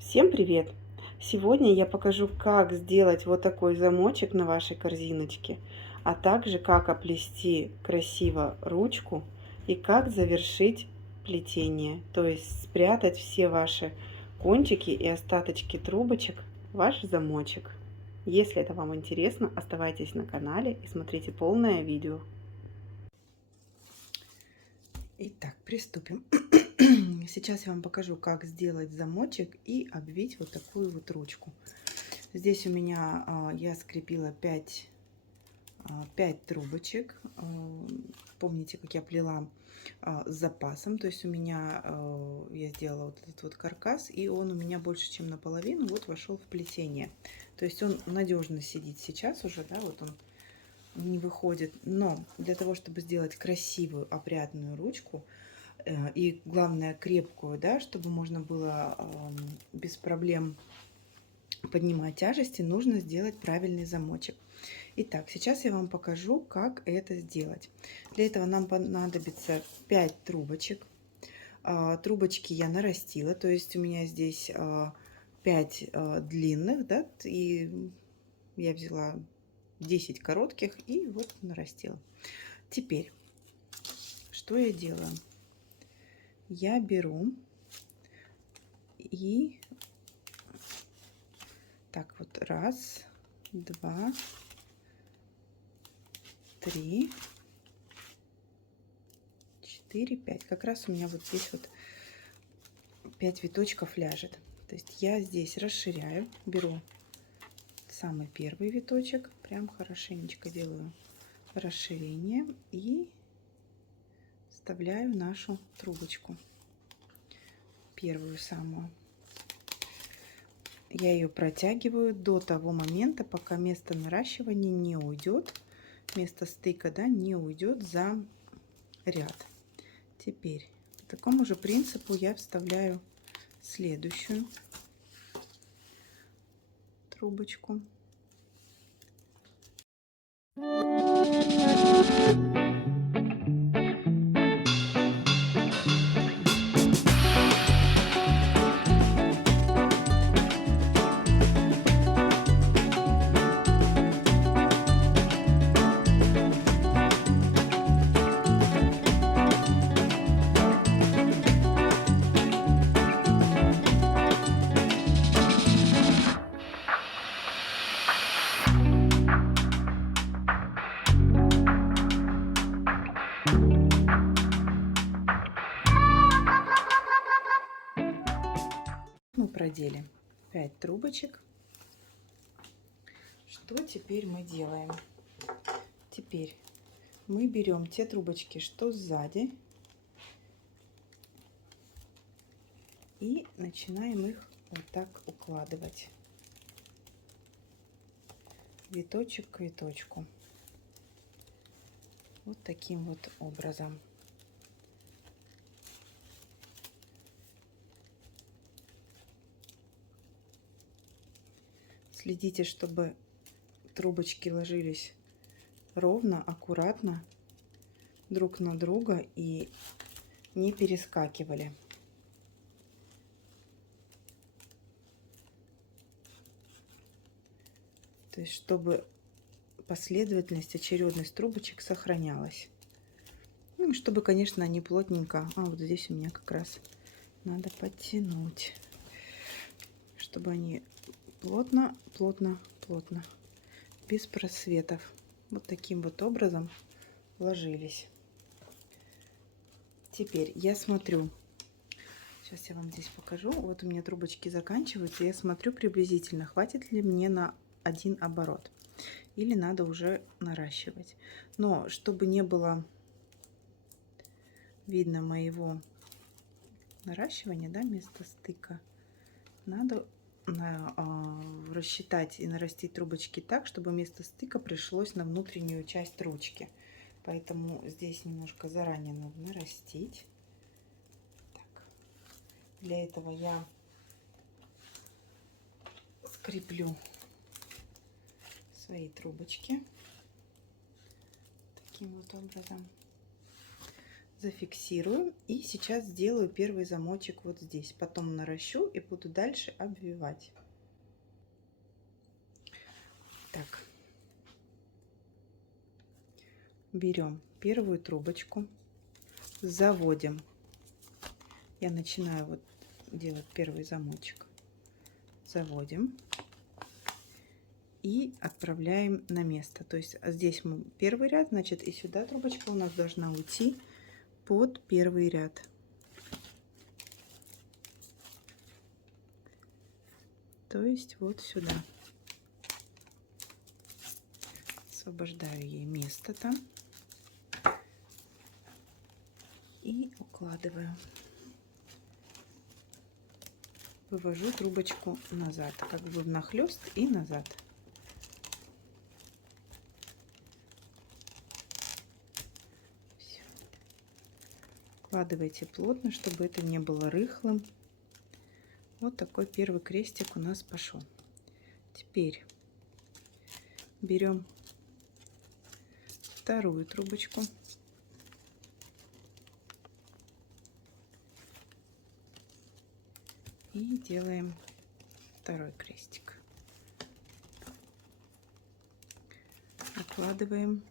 Всем привет! Сегодня я покажу, как сделать вот такой замочек на вашей корзиночке, а также как оплести красиво ручку и как завершить плетение, то есть спрятать все ваши кончики и остаточки трубочек в ваш замочек. Если это вам интересно, оставайтесь на канале и смотрите полное видео. Итак, приступим. Сейчас я вам покажу, как сделать замочек и обвить вот такую вот ручку. Здесь у меня я скрепила 5 трубочек. Помните, как я плела с запасом. То есть у меня я сделала вот этот вот каркас, и он у меня больше, чем наполовину вот вошел в плетение. То есть он надежно сидит сейчас уже, да, вот он не выходит. Но для того, чтобы сделать красивую, опрятную ручку, и главное крепкую, да, чтобы можно было без проблем поднимать тяжести, нужно сделать правильный замочек. Итак, сейчас я вам покажу, как это сделать. Для этого нам понадобится 5 трубочек. Трубочки я нарастила, то есть у меня здесь 5 длинных, да, и я взяла 10 коротких и вот нарастила. Теперь, что я делаю? Я беру и так вот раз, два, три, 4, 5. Как раз у меня вот здесь вот 5 виточков ляжет. То есть я здесь расширяю, беру самый первый виточек, прям хорошенечко делаю расширение и вставляю нашу трубочку, первую самую. Я ее протягиваю до того момента, пока место наращивания не уйдет, место стыка, да, не уйдет за ряд. Теперь по такому же принципу я вставляю следующую трубочку. Мы продели 5 трубочек. Что теперь мы делаем? Теперь мы берем те трубочки, что сзади, и начинаем их вот так укладывать виточек к виточку, вот таким вот образом. Следите, чтобы трубочки ложились ровно, аккуратно друг на друга и не перескакивали. То есть, чтобы последовательность, очередность трубочек сохранялась. Ну, и чтобы, конечно, они плотненько. Вот здесь у меня как раз надо подтянуть, чтобы они плотно, плотно, плотно, без просветов. Вот таким вот образом ложились. Теперь я смотрю. Сейчас я вам здесь покажу. Вот у меня трубочки заканчиваются. Я смотрю приблизительно, хватит ли мне на один оборот. Или надо уже наращивать. Но чтобы не было видно моего наращивания, да, место стыка, надо рассчитать и нарастить трубочки так, чтобы место стыка пришлось на внутреннюю часть ручки. Поэтому здесь немножко заранее надо нарастить. Так. Для этого я скреплю свои трубочки таким вот образом. зафиксирую. И сейчас сделаю первый замочек вот здесь. Потом наращу и буду дальше обвивать. Так. Берем первую трубочку, заводим. Я начинаю вот делать первый замочек. Заводим. И отправляем на место. То есть здесь мы первый ряд, значит, и сюда трубочка у нас должна уйти под первый ряд. То есть вот сюда. Освобождаю ей место там. И укладываю. Вывожу трубочку назад, как бы внахлёст и назад. Всё. Укладывайте плотно, чтобы это не было рыхлым. Вот такой первый крестик у нас пошел. Теперь берем вторую трубочку. И делаем второй крестик. Укладываем.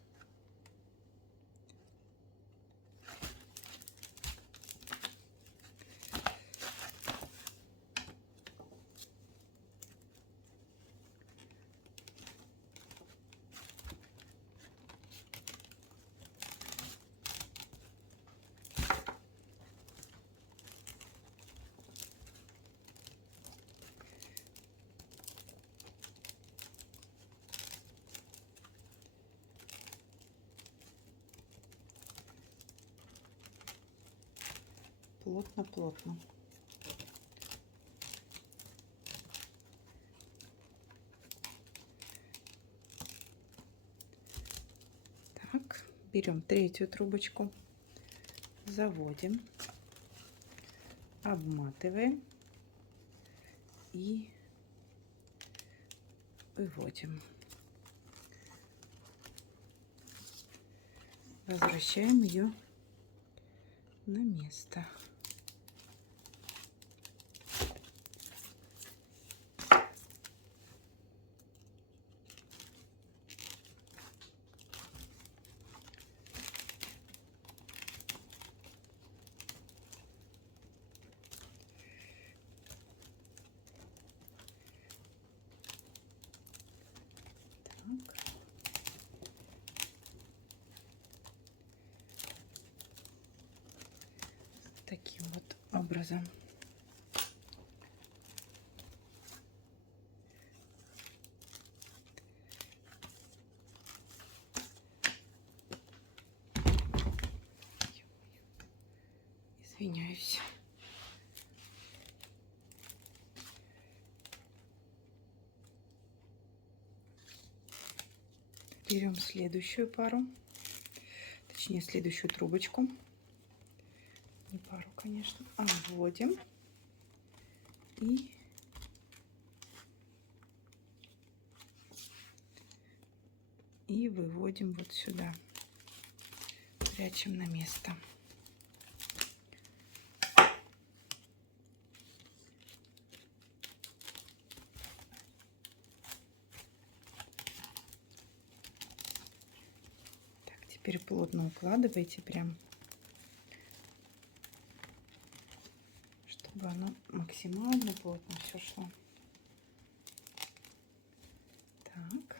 Плотно-плотно. Так, берем третью трубочку, заводим, обматываем и выводим. Возвращаем ее на место. Таким вот образом. Извиняюсь. Берем следующую пару, точнее следующую трубочку. Не пару, конечно. Обводим и выводим вот сюда. Прячем на место. Так, теперь плотно укладывайте прям, чтобы оно максимально плотно все шло. Так.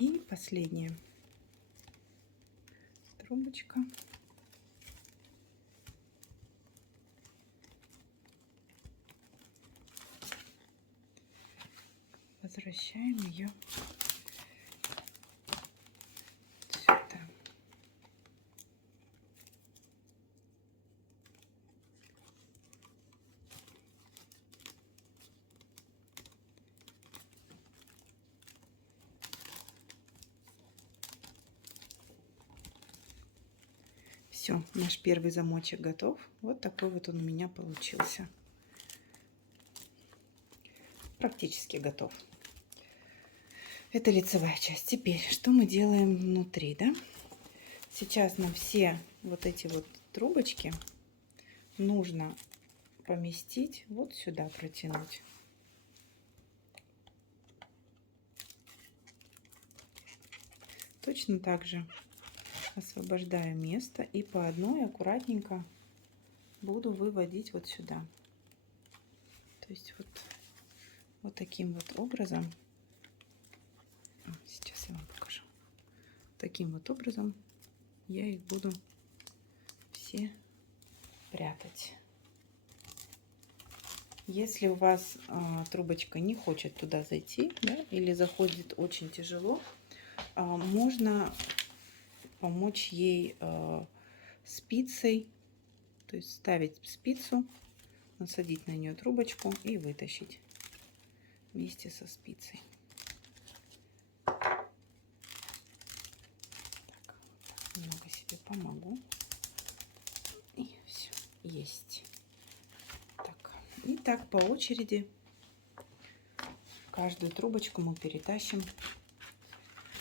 И последняя трубочка. Возвращаем ее сюда. Все, наш первый замочек готов. Вот такой вот он у меня получился. практически готов. Это лицевая часть. Теперь, что мы делаем внутри, да? Сейчас нам все вот эти вот трубочки нужно поместить вот сюда, протянуть. Точно так же освобождаю место и по одной аккуратненько буду выводить вот сюда. То есть вот таким вот образом. Сейчас я вам покажу. Таким вот образом я их буду все прятать. Если у вас трубочка не хочет туда зайти, да, или заходит очень тяжело, можно помочь ей спицей, то есть ставить спицу, насадить на нее трубочку и вытащить вместе со спицей. Так, немного себе помогу. И все, есть. Так, и так по очереди каждую трубочку мы перетащим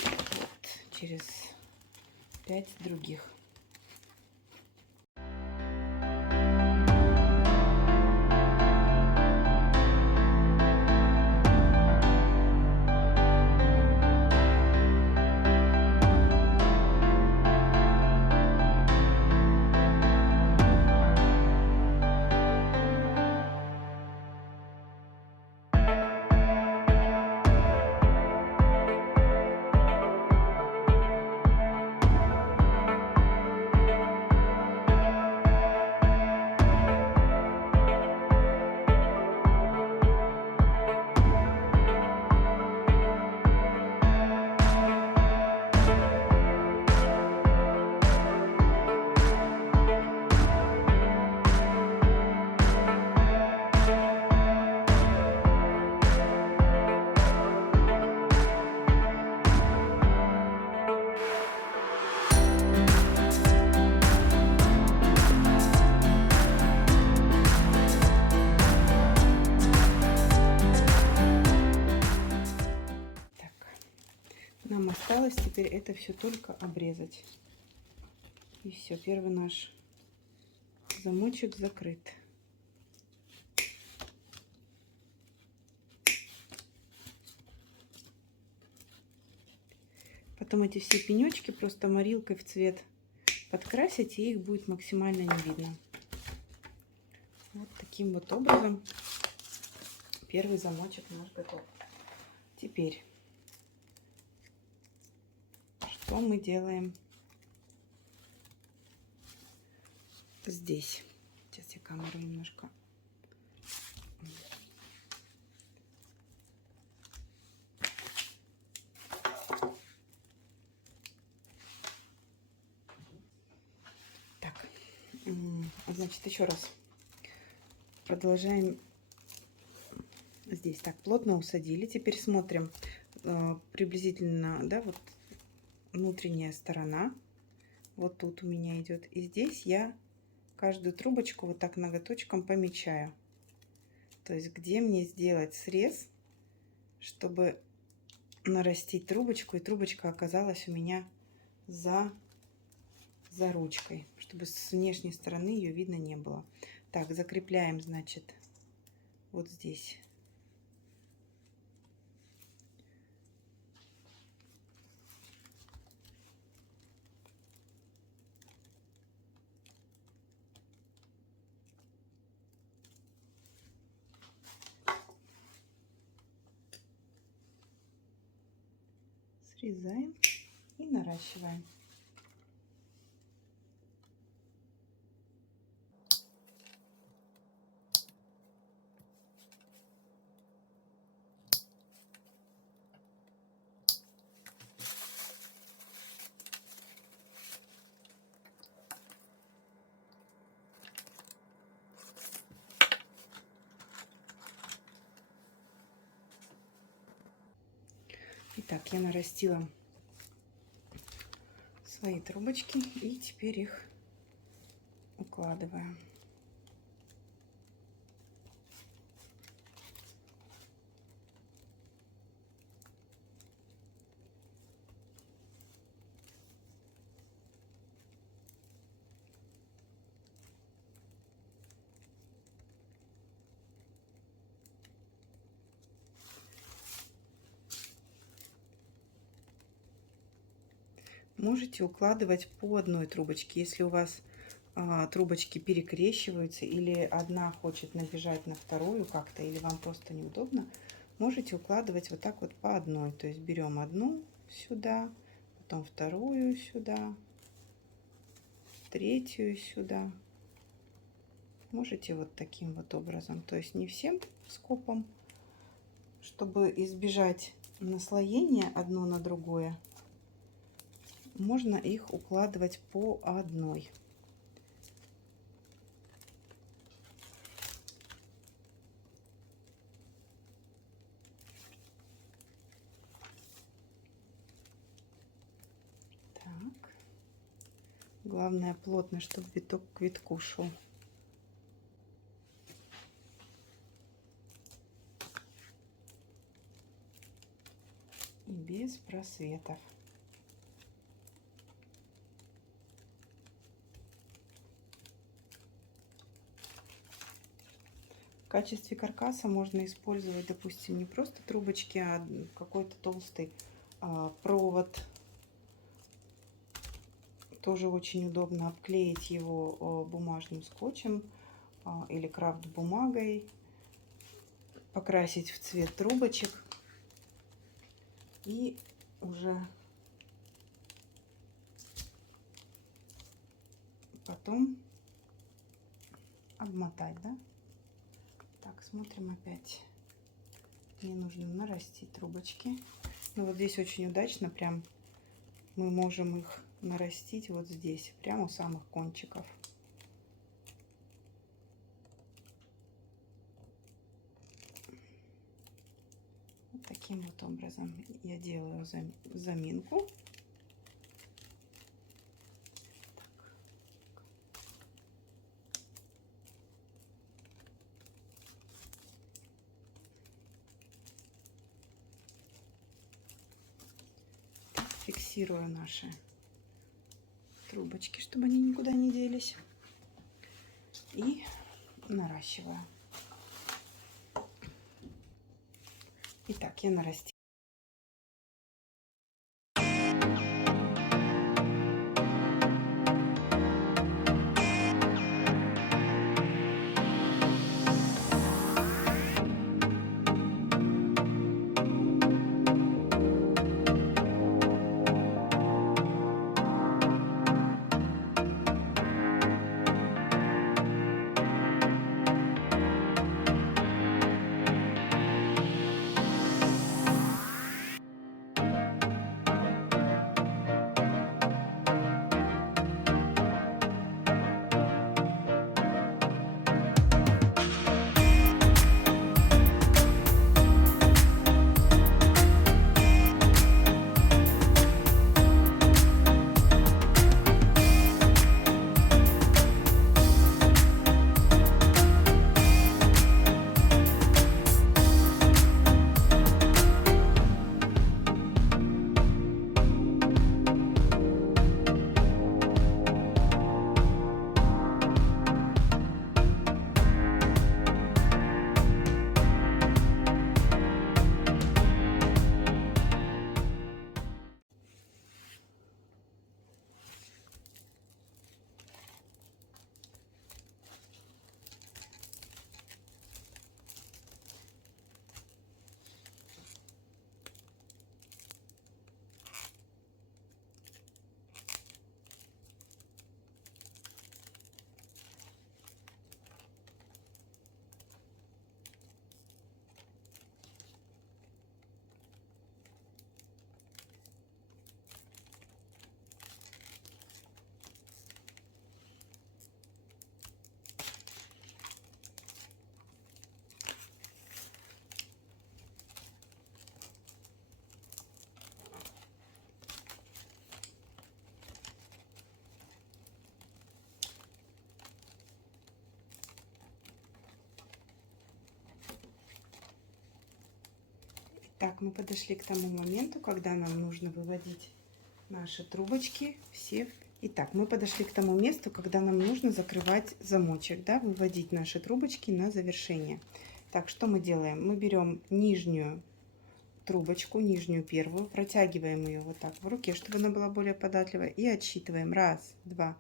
вот через 5 других. Нам осталось теперь это все только обрезать. И все, первый наш замочек закрыт. Потом эти все пенечки просто морилкой в цвет подкрасить, и их будет максимально не видно. Вот таким вот образом первый замочек наш готов. Теперь что мы делаем здесь? Сейчас я камеру немножко. Так, значит, еще раз продолжаем. Здесь так плотно усадили. Теперь смотрим приблизительно, да, вот внутренняя сторона. Вот тут у меня идет. И здесь я каждую трубочку вот так ноготочком помечаю. То есть где мне сделать срез, чтобы нарастить трубочку, и трубочка оказалась у меня за ручкой, чтобы с внешней стороны ее видно не было. Так, закрепляем, значит, вот здесь. Срезаем и наращиваем. Итак, я нарастила свои трубочки и теперь их укладываю. можете укладывать по одной трубочке. Если у вас трубочки перекрещиваются или одна хочет набежать на вторую как-то, или вам просто неудобно, можете укладывать вот так вот по одной. То есть берем одну сюда, потом вторую сюда, третью сюда. Можете вот таким вот образом, то есть не всем скопом, чтобы избежать наслоения одно на другое, можно их укладывать по одной. Так. Главное плотно, чтобы виток к витку шел. И без просветов. В качестве каркаса можно использовать, допустим, не просто трубочки, а какой-то толстый провод. Тоже очень удобно обклеить его бумажным скотчем или крафт бумагой, покрасить в цвет трубочек и уже потом обмотать, да? Так, смотрим опять. Мне нужно нарастить трубочки. Ну вот здесь очень удачно, прям мы можем их нарастить вот здесь, прямо у самых кончиков. Вот таким вот образом я делаю заминку. Фиксирую наши трубочки, чтобы они никуда не делись. И наращиваю. Итак, я нарастила. Так, мы подошли к тому моменту, когда нам нужно выводить наши трубочки все. Итак, мы подошли к тому месту, когда нам нужно закрывать замочек, да, выводить наши трубочки на завершение. Так, что мы делаем? Мы берем нижнюю трубочку, нижнюю первую, протягиваем ее вот так в руке, чтобы она была более податливая, и отсчитываем. 1, 2,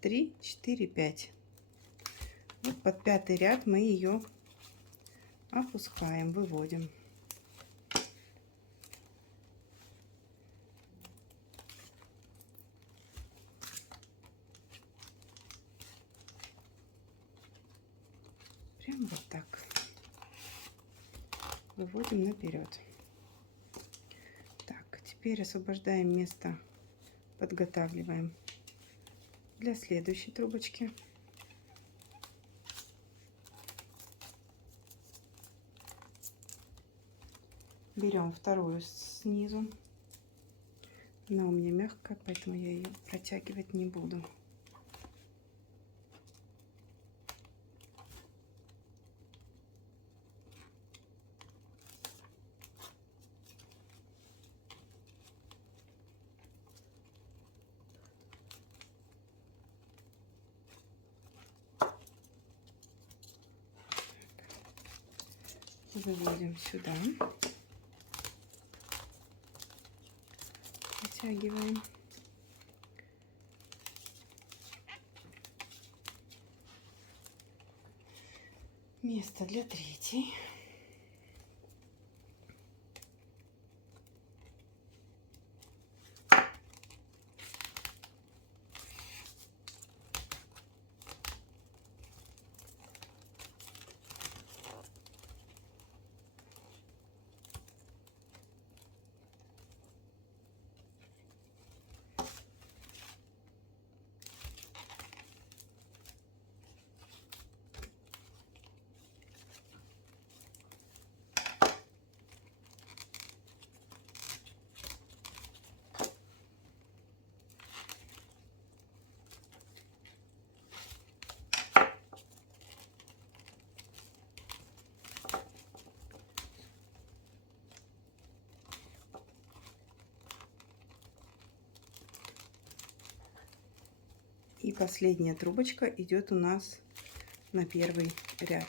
3, 4, 5. Вот под 5-й ряд мы ее опускаем, выводим. Прям вот так. Выводим наперед. Так, теперь освобождаем место, подготавливаем для следующей трубочки. Берем вторую снизу. Она у меня мягкая, поэтому я ее протягивать не буду. Выводим сюда. Протягиваем. Место для третьей. И последняя трубочка идет у нас на первый ряд.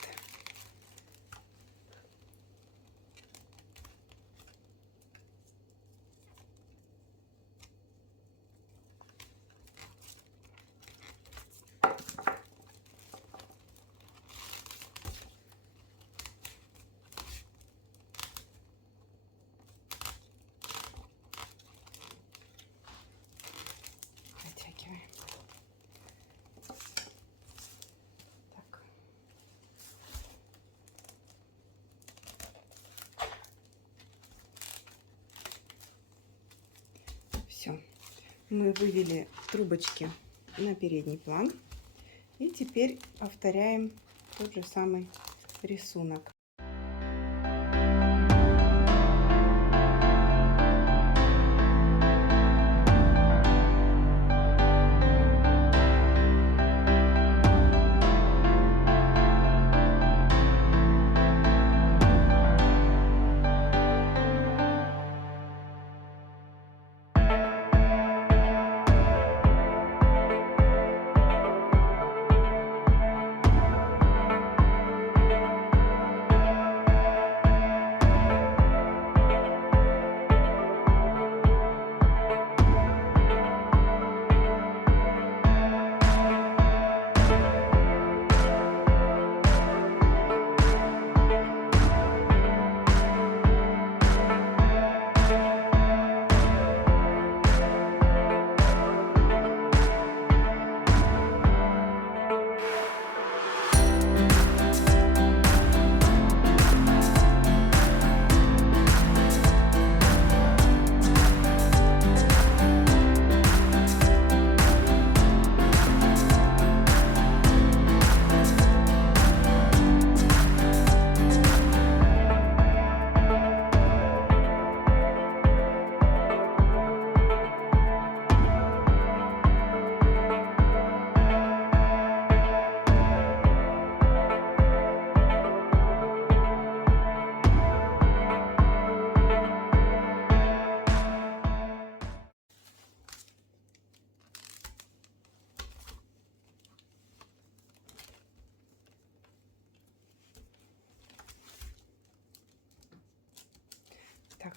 Все, мы вывели трубочки на передний план, и теперь повторяем тот же самый рисунок.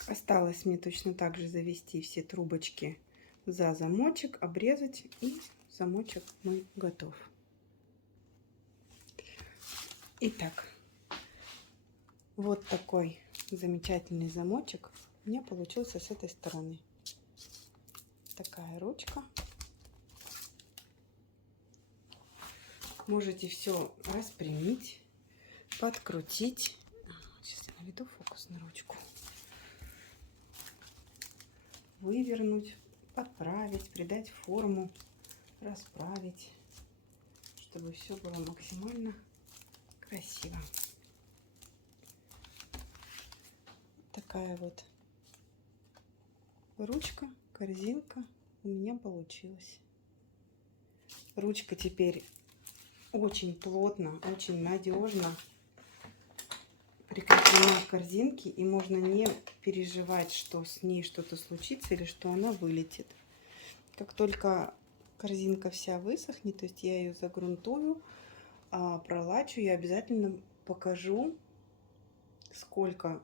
Осталось мне точно так же завести все трубочки за замочек, обрезать, и замочек мой готов. Итак, вот такой замечательный замочек у меня получился с этой стороны. Такая ручка. Можете все распрямить, подкрутить. Сейчас я наведу фокус на ручку. Вывернуть, подправить, придать форму, расправить, чтобы все было максимально красиво. Такая вот ручка, корзинка у меня получилась. Ручка теперь очень плотно, очень надежно прикреплена к корзинке, и можно не переживать, что с ней что-то случится или что она вылетит. Как только корзинка вся высохнет, то есть я ее загрунтую, пролачу, я обязательно покажу, сколько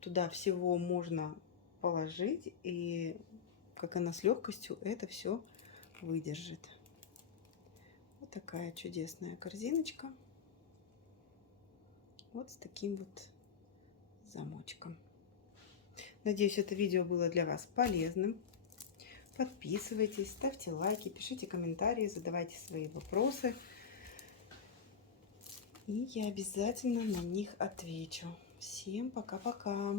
туда всего можно положить и как она с легкостью это все выдержит. Вот такая чудесная корзиночка. Вот с таким вот замочком. Надеюсь, это видео было для вас полезным. Подписывайтесь, ставьте лайки, пишите комментарии, задавайте свои вопросы. И я обязательно на них отвечу. Всем пока-пока!